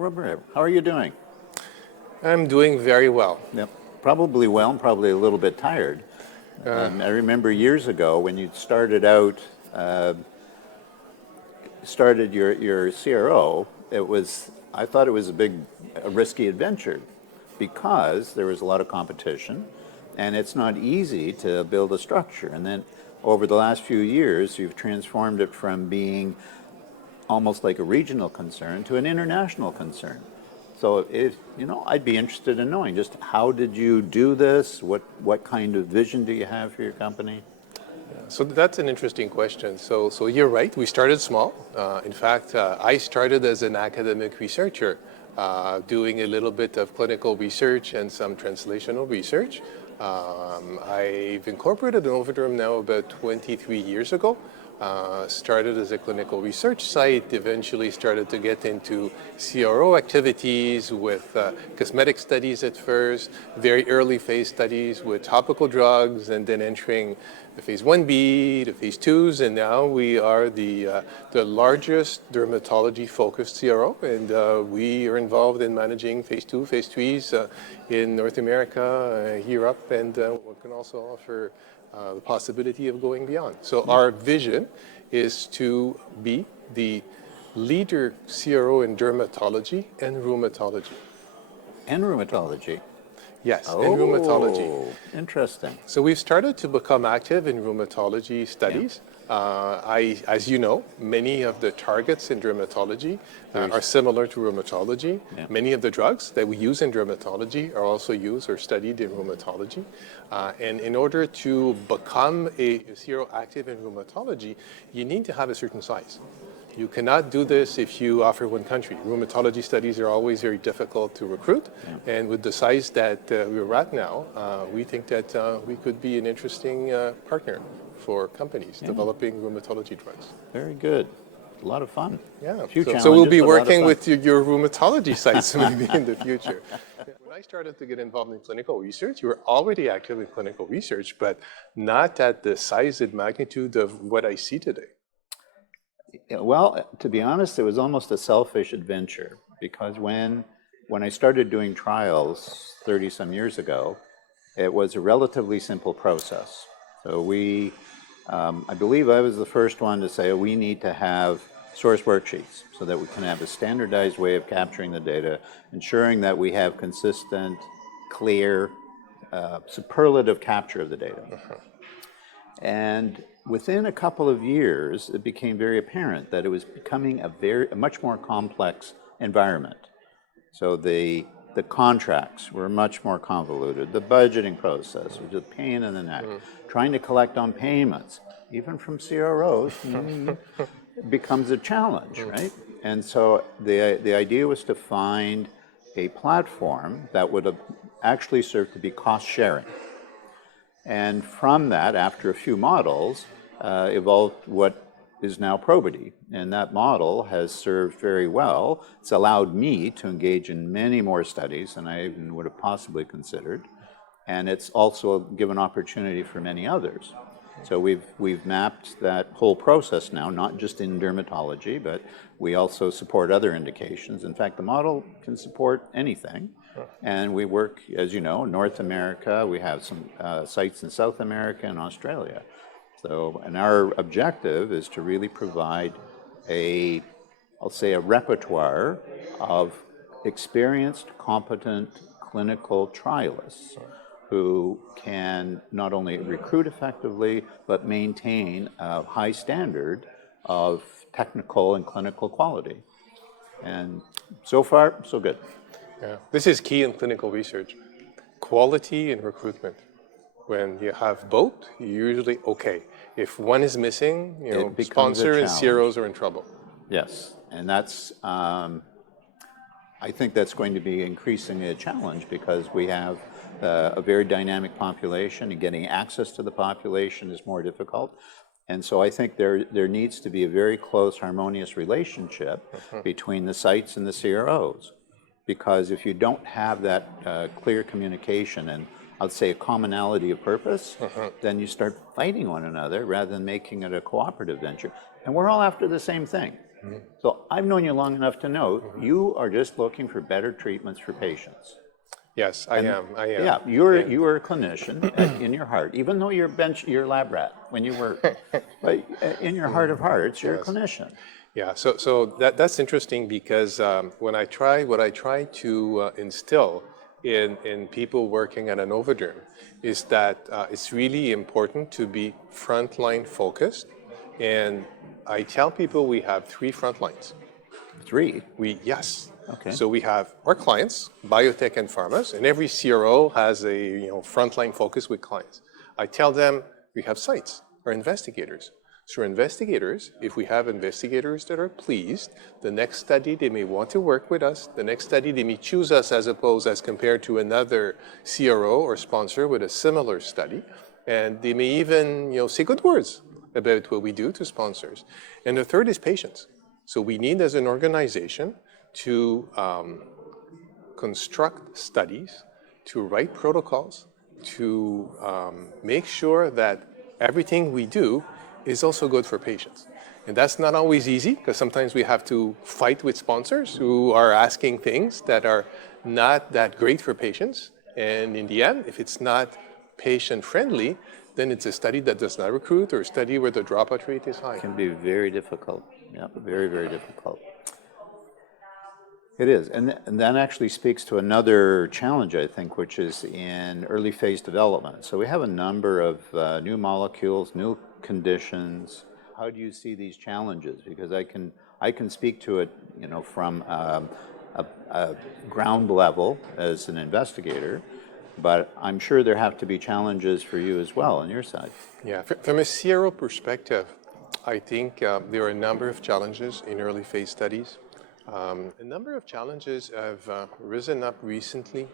Robert, how are you doing? I'm doing very well. Yep. Probably well and probably a little bit tired. I remember years ago when you started out, started your CRO, I thought it was a risky adventure because there was a lot of competition and it's not easy to build a structure. And then over the last few years, you've transformed it from being almost like a regional concern to an international concern. So I'd be interested in knowing just how did you do this? What kind of vision do you have for your company? So that's an interesting question. So you're right, we started small. In fact, I started as an academic researcher, doing a little bit of clinical research and some translational research. I've incorporated Innovaderm now about 23 years ago. Started as a clinical research site, eventually started to get into CRO activities with cosmetic studies at first, very early phase studies with topical drugs, and then entering the phase 1B, the phase 2s, and now we are the largest dermatology-focused CRO, and we are involved in managing phase 2, phase 3s in North America, Europe, and we can also offer the possibility of going beyond. So our vision is to be the leader CRO in dermatology and rheumatology. And rheumatology? Yes, in rheumatology. Interesting. So we've started to become active in rheumatology studies. As you know, many of the targets in dermatology are similar to rheumatology. Yeah. Many of the drugs that we use in dermatology are also used or studied in rheumatology. And in order to become a CRO active in rheumatology, you need to have a certain size. You cannot do this if you offer one country. Rheumatology studies are always very difficult to recruit. Yeah. And with the size that we're at now, we think that we could be an interesting partner for companies developing rheumatology drugs. Very good. A lot of fun. Yeah. So we'll be working with your rheumatology sites maybe in the future. When I started to get involved in clinical research, you were already active in clinical research, but not at the size and magnitude of what I see today. Well, to be honest, it was almost a selfish adventure because when I started doing trials 30 some years ago, it was a relatively simple process. So I believe I was the first one to say we need to have source worksheets so that we can have a standardized way of capturing the data, ensuring that we have consistent, clear, superlative capture of the data. And within a couple of years, it became very apparent that it was becoming a much more complex environment. So the contracts were much more convoluted. The budgeting process was a pain in the neck. Trying to collect on payments, even from CROs, becomes a challenge, right? And so the idea was to find a platform that would actually serve to be cost sharing. And from that, after a few models, evolved what is now Probity. And that model has served very well. It's allowed me to engage in many more studies than I even would have possibly considered. And it's also given opportunity for many others. So we've mapped that whole process now, not just in dermatology, but we also support other indications. In fact, the model can support anything. And we work, as you know, North America. We have some sites in South America and Australia. So, and our objective is to really provide I'll say a repertoire of experienced, competent clinical trialists who can not only recruit effectively, but maintain a high standard of technical and clinical quality. And so far, so good. Yeah. This is key in clinical research, quality and recruitment. When you have both, you're usually okay. If one is missing, sponsor and CROs are in trouble. Yes, and that's, I think that's going to be increasingly a challenge because we have a very dynamic population and getting access to the population is more difficult. And so I think there needs to be a very close, harmonious relationship between the sites and the CROs. Because if you don't have that clear communication and I'd say a commonality of purpose, then you start fighting one another rather than making it a cooperative venture. And we're all after the same thing. So I've known you long enough to know you are just looking for better treatments for patients. Yes, I am. Yeah, you are a clinician in your heart, even though you're a lab rat when you work, but in your heart of hearts, you're a Yes. clinician. Yeah, so that's interesting because what I try to instill in people working at Innovaderm is that it's really important to be frontline focused. And I tell people we have three front lines. Three. Yes. Okay. So we have our clients, biotech and pharmas, and every CRO has a frontline focus with clients. I tell them we have sites or investigators. So investigators, if we have investigators that are pleased, the next study they may want to work with us, the next study they may choose us as compared to another CRO or sponsor with a similar study, and they may even say good words about what we do to sponsors. And the third is patients. So we need as an organization to construct studies, to write protocols, to make sure that everything we do is also good for patients. And that's not always easy because sometimes we have to fight with sponsors who are asking things that are not that great for patients. And in the end, if it's not patient friendly, then it's a study that does not recruit or a study where the dropout rate is high. It can be very difficult. Yeah, very, very difficult. It is, and that actually speaks to another challenge, I think, which is in early phase development. So we have a number of new molecules, new conditions. How do you see these challenges? Because I can speak to it, from a ground level as an investigator, but I'm sure there have to be challenges for you as well on your side. Yeah, from a CRO perspective, I think there are a number of challenges in early phase studies. A number of challenges have risen up recently.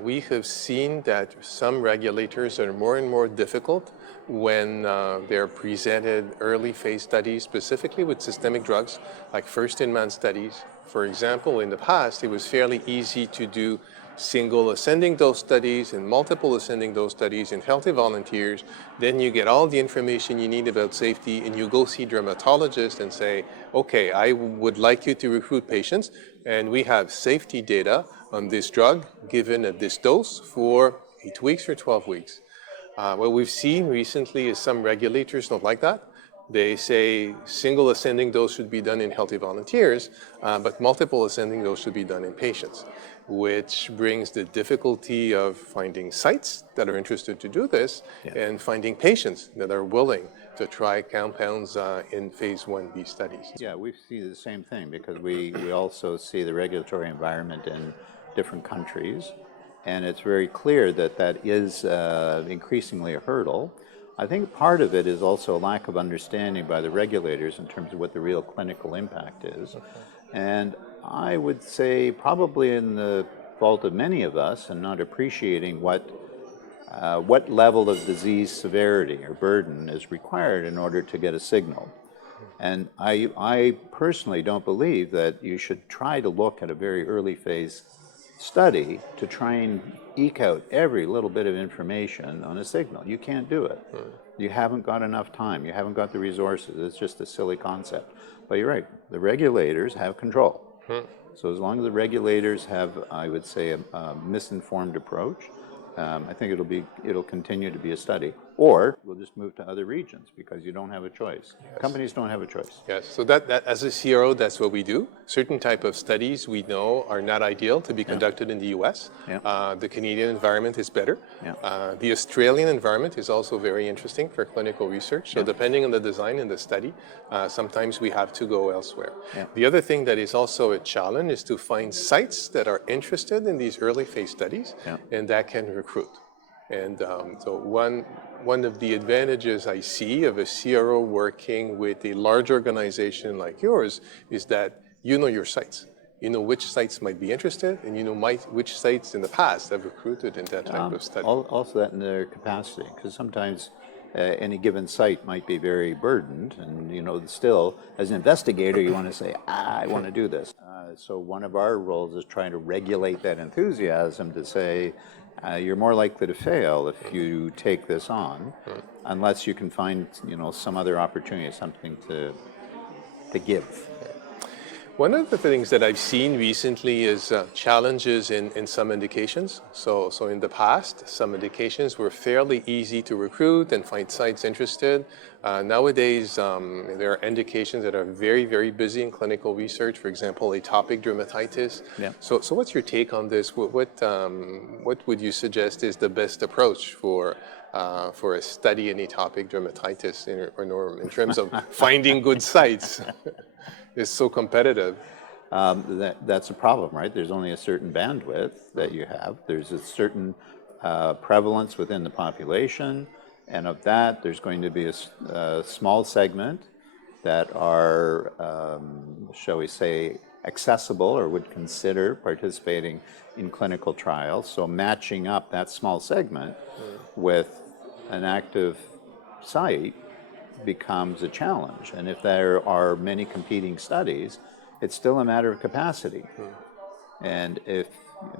We have seen that some regulators are more and more difficult when they're presented early phase studies, specifically with systemic drugs, like first-in-man studies. For example, in the past, it was fairly easy to do single ascending dose studies and multiple ascending dose studies in healthy volunteers. Then you get all the information you need about safety and you go see dermatologists and say, okay, I would like you to recruit patients and we have safety data on this drug given at this dose for 8 weeks or 12 weeks. What we've seen recently is some regulators don't like that. They say single ascending dose should be done in healthy volunteers, but multiple ascending dose should be done in patients, which brings the difficulty of finding sites that are interested to do this and finding patients that are willing to try compounds in phase 1B studies. Yeah, we see the same thing because we also see the regulatory environment in different countries, and it's very clear that that is increasingly a hurdle. I think part of it is also a lack of understanding by the regulators in terms of what the real clinical impact is. Okay. And I would say probably in the fault of many of us and not appreciating what level of disease severity or burden is required in order to get a signal. And I personally don't believe that you should try to look at a very early phase study to try and eke out every little bit of information on a signal. You can't do it. You haven't got enough time. You haven't got the resources. It's just a silly concept. But you're right. The regulators have control. So as long as the regulators have, I would say, a misinformed approach, I think it'll continue to be a study. Or we'll just move to other regions because you don't have a choice. Yes. Companies don't have a choice. Yes, so that as a CRO, that's what we do. Certain type of studies we know are not ideal to be conducted in the US. The Canadian environment is better. The Australian environment is also very interesting for clinical research. So depending on the design and the study, sometimes we have to go elsewhere. The other thing that is also a challenge is to find sites that are interested in these early phase studies and that can recruit. And so one of the advantages I see of a CRO working with a large organization like yours is that you know your sites. You know which sites might be interested, and you know which sites in the past have recruited in that type of study. Also that in their capacity, because sometimes any given site might be very burdened, and still, as an investigator, you want to say, I want to do this. So one of our roles is trying to regulate that enthusiasm to say, you're more likely to fail if you take this on, unless you can find some other opportunity, something to give. One of the things that I've seen recently is challenges in some indications. So in the past, some indications were fairly easy to recruit and find sites interested. Nowadays, there are indications that are very, very busy in clinical research. For example, atopic dermatitis. Yeah. So what's your take on this? What would you suggest is the best approach for a study in atopic dermatitis in terms of finding good sites? It's so competitive. That's a problem, right? There's only a certain bandwidth that you have. There's a certain prevalence within the population, and of that, there's going to be a small segment that are, shall we say, accessible or would consider participating in clinical trials. So matching up that small segment with an active site becomes a challenge. And if there are many competing studies, it's still a matter of capacity. And if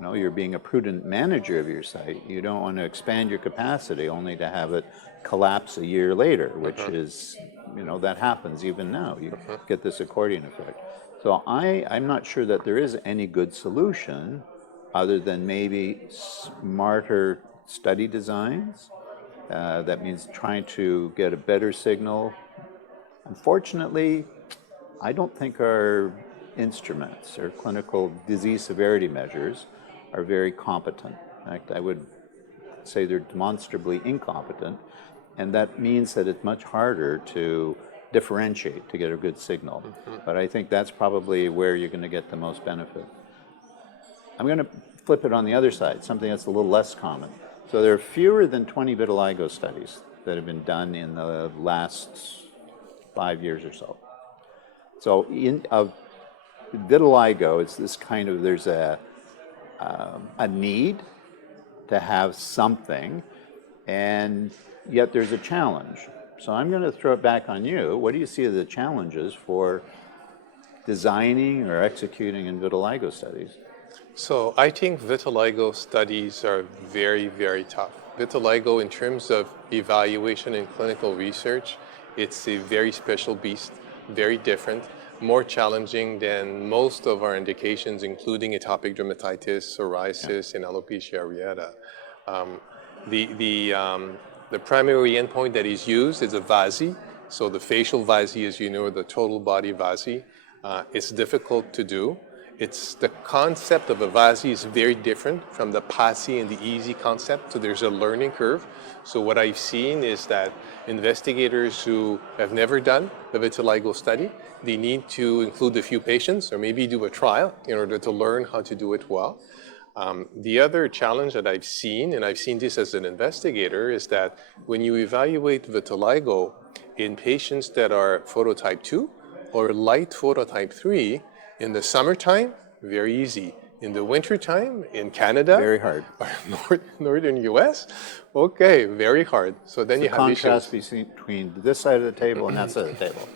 you're being a prudent manager of your site, you don't want to expand your capacity only to have it collapse a year later, which is, that happens even now. You get this accordion effect. So I'm not sure that there is any good solution other than maybe smarter study designs. That means trying to get a better signal. Unfortunately, I don't think our instruments or clinical disease severity measures are very competent. In fact, I would say they're demonstrably incompetent, and that means that it's much harder to differentiate to get a good signal. But I think that's probably where you're going to get the most benefit. I'm going to flip it on the other side, something that's a little less common. So there are fewer than 20 vitiligo studies that have been done in the last 5 years or so. So vitiligo, it's this kind of, there's a need to have something, and yet there's a challenge. So I'm going to throw it back on you. What do you see as the challenges for designing or executing in vitiligo studies? So I think vitiligo studies are very, very tough. Vitiligo, in terms of evaluation in clinical research, it's a very special beast, very different, more challenging than most of our indications, including atopic dermatitis, psoriasis, and alopecia areata. The primary endpoint that is used is a VASI. So the facial VASI, as you know, the total body VASI. It's difficult to do. It's the concept of a VASI is very different from the PASI and the EASI concept, so there's a learning curve. So what I've seen is that investigators who have never done a vitiligo study, they need to include a few patients or maybe do a trial in order to learn how to do it well. The other challenge that I've seen, and I've seen this as an investigator, is that when you evaluate vitiligo in patients that are phototype 2 or light phototype 3, in the summertime, very easy. In the wintertime, in Canada, very hard. Northern US, okay, very hard. So then you have contrast issues between this side of the table and that side of the table.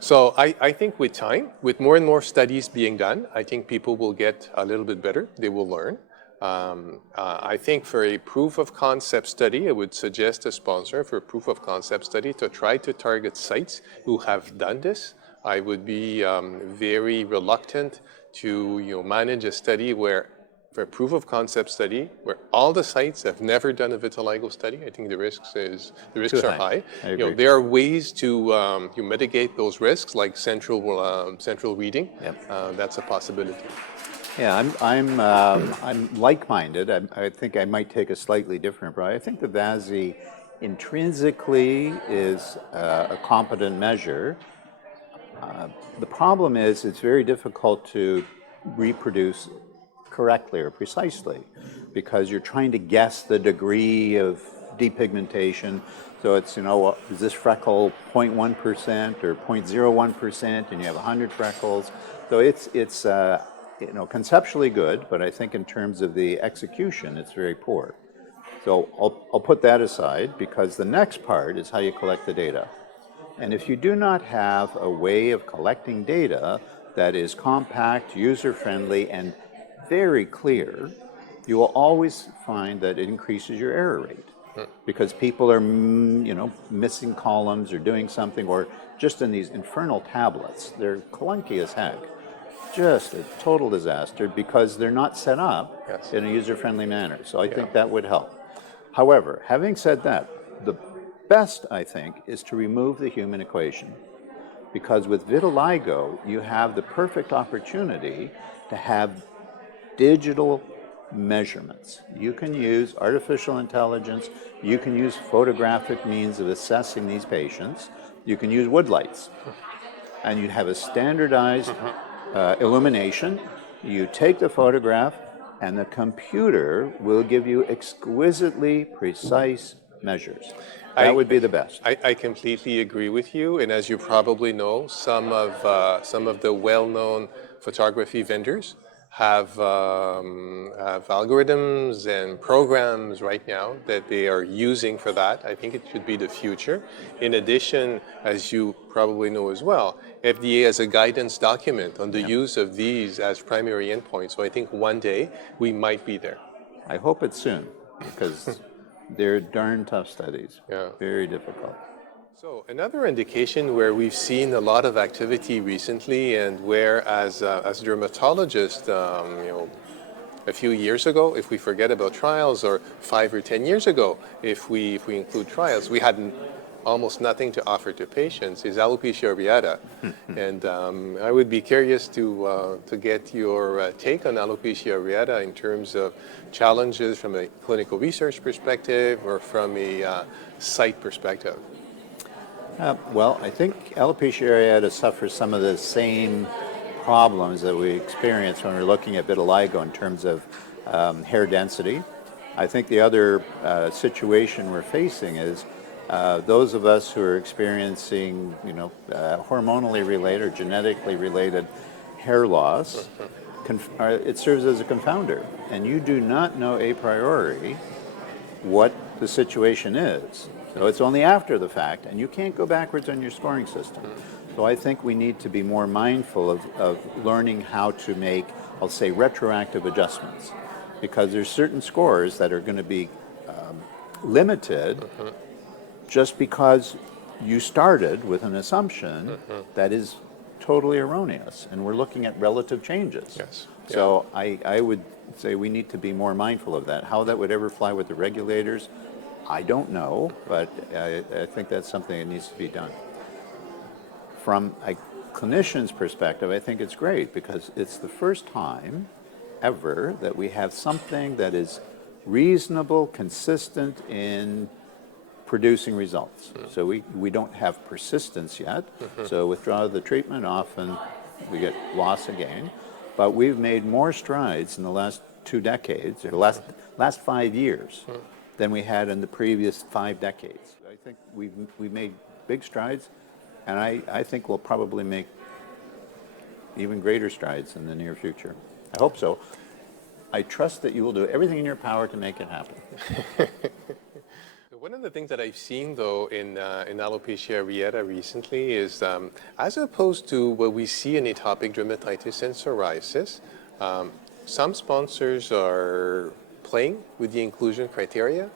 So I think with time, with more and more studies being done, I think people will get a little bit better. They will learn. I think for a proof of concept study, I would suggest a sponsor for a proof of concept study to try to target sites who have done this. I would be very reluctant to manage a study where, for a proof of concept study, where all the sites have never done a vitiligo study. I think the risks are high. There are ways to mitigate those risks, like central reading. Yep. That's a possibility. Yeah, I'm like-minded. I think I might take a slightly different approach. I think the VASI intrinsically is a competent measure. The problem is it's very difficult to reproduce correctly or precisely because you're trying to guess the degree of depigmentation. So it's, is this freckle 0.1% or 0.01% and you have 100 freckles? So it's conceptually good, but I think in terms of the execution, it's very poor. So I'll put that aside because the next part is how you collect the data. And if you do not have a way of collecting data that is compact, user-friendly, and very clear, you will always find that it increases your error rate. because people are, missing columns or doing something, or just in these infernal tablets. They're clunky as heck. Just a total disaster because they're not set up Yes. in a user-friendly manner. So I think that would help. However, having said that, the best, I think, is to remove the human equation. Because with vitiligo, you have the perfect opportunity to have digital measurements. You can use artificial intelligence, you can use photographic means of assessing these patients, you can use woodlights, and you have a standardized illumination. You take the photograph, and the computer will give you exquisitely precise measures. That would be the best. I completely agree with you, and as you probably know, some of the well-known photography vendors have algorithms and programs right now that they are using for that. I think it should be the future. In addition, as you probably know as well, FDA has a guidance document on the use of these as primary endpoints. So I think one day we might be there. I hope it's soon, because they're darn tough studies. Yeah. Very difficult. So another indication where we've seen a lot of activity recently, and where as dermatologists, a few years ago, if we forget about trials, or 5 or 10 years ago, if we include trials, we had almost nothing to offer to patients, is alopecia areata. And I would be curious to get your take on alopecia areata in terms of challenges from a clinical research perspective or from a site perspective. Well, I think alopecia areata suffers some of the same problems that we experience when we're looking at vitiligo in terms of hair density. I think the other situation we're facing is those of us who are experiencing, hormonally related or genetically related hair loss, it serves as a confounder. And you do not know a priori what the situation is. So it's only after the fact, and you can't go backwards on your scoring system. So I think we need to be more mindful of learning how to make, I'll say, retroactive adjustments, because there's certain scores that are going to be limited just because you started with an assumption that is totally erroneous, and we're looking at relative changes. Yes. So I would say we need to be more mindful of that. How that would ever fly with the regulators, I don't know, but I think that's something that needs to be done. From a clinician's perspective, I think it's great because it's the first time ever that we have something that is reasonable, consistent in producing results. So we don't have persistence yet. So withdraw the treatment, often we get loss again. But we've made more strides in the last 2 decades, or last 5 years, than we had in the previous 5 decades. I think we've made big strides, and I think we'll probably make even greater strides in the near future. I hope so. I trust that you will do everything in your power to make it happen. One of the things that I've seen, though, in alopecia areata recently is, as opposed to what we see in atopic dermatitis and psoriasis, some sponsors are playing with the inclusion criteria.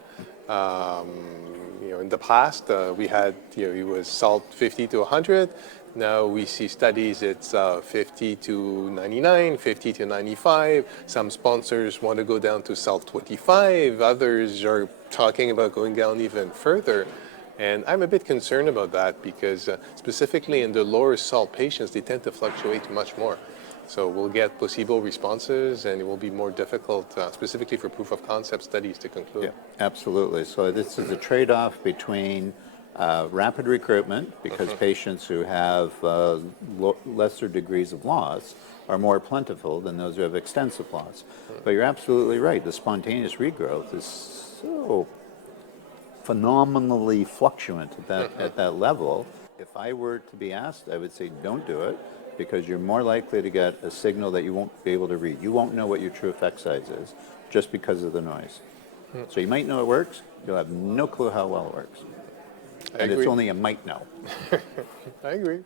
In the past, we had, it was SALT 50 to 100. Now we see studies, it's 50 to 99, 50 to 95. Some sponsors want to go down to SALT 25. Others are talking about going down even further. And I'm a bit concerned about that because specifically in the lower SALT patients, they tend to fluctuate much more. So we'll get placebo responses, and it will be more difficult, specifically for proof of concept studies, to conclude. Yeah, absolutely. So this is a trade-off between rapid recruitment, because patients who have lesser degrees of loss are more plentiful than those who have extensive loss. But you're absolutely right. The spontaneous regrowth is so phenomenally fluctuant at that level. If I were to be asked, I would say don't do it, because you're more likely to get a signal that you won't be able to read. You won't know what your true effect size is just because of the noise. So you might know it works, you'll have no clue how well it works. And it's only a might know. I agree.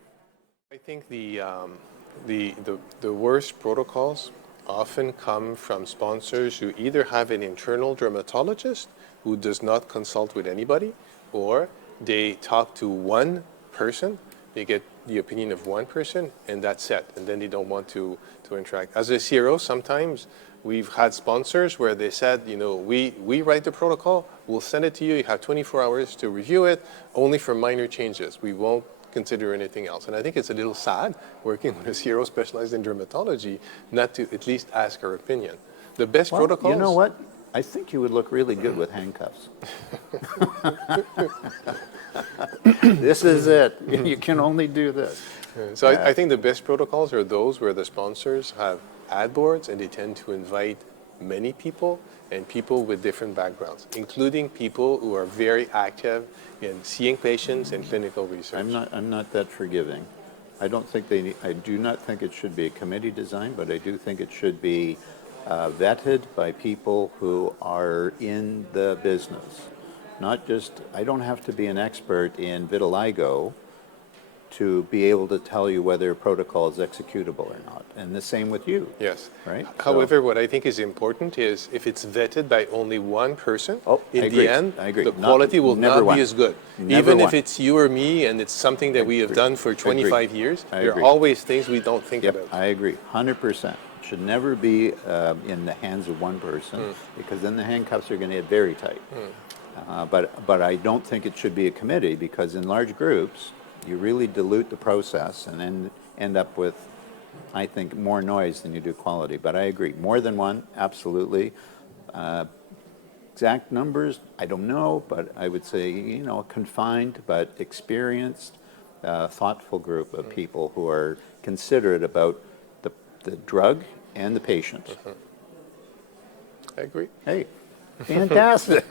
I think the worst protocols often come from sponsors who either have an internal dermatologist who does not consult with anybody, or they talk to one person, they get the opinion of one person, and that's it, and then they don't want to interact. As a CRO, sometimes we've had sponsors where they said, you know, we write the protocol, we'll send it to you, you have 24 hours to review it, only for minor changes. We won't consider anything else. And I think it's a little sad, working with a CRO specialized in dermatology, not to at least ask our opinion. The best protocols... You know what? I think you would look really good with handcuffs. This is it. You can only do this. So I think the best protocols are those where the sponsors have ad boards and they tend to invite many people and people with different backgrounds, including people who are very active in seeing patients and clinical research. I'm not that forgiving. I do not think it should be a committee design, but I do think it should be vetted by people who are in the business. Not just, I don't have to be an expert in vitiligo to be able to tell you whether a protocol is executable or not. And the same with you. Yes. Right? However, what I think is important is if it's vetted by only one person, in agree. the end, I agree. the quality will not be as good. Even if it's you or me and it's something that we have done for 25 years, there are always things we don't think about. I agree, 100%. Should never be in the hands of one person, because then the handcuffs are going to get very tight. But I don't think it should be a committee, because in large groups, you really dilute the process and then end up with, I think, more noise than you do quality. But I agree, more than one, absolutely. Exact numbers, I don't know, but I would say, you know, a confined but experienced, thoughtful group of people who are considerate about the drug and the patient. I agree. Hey, fantastic.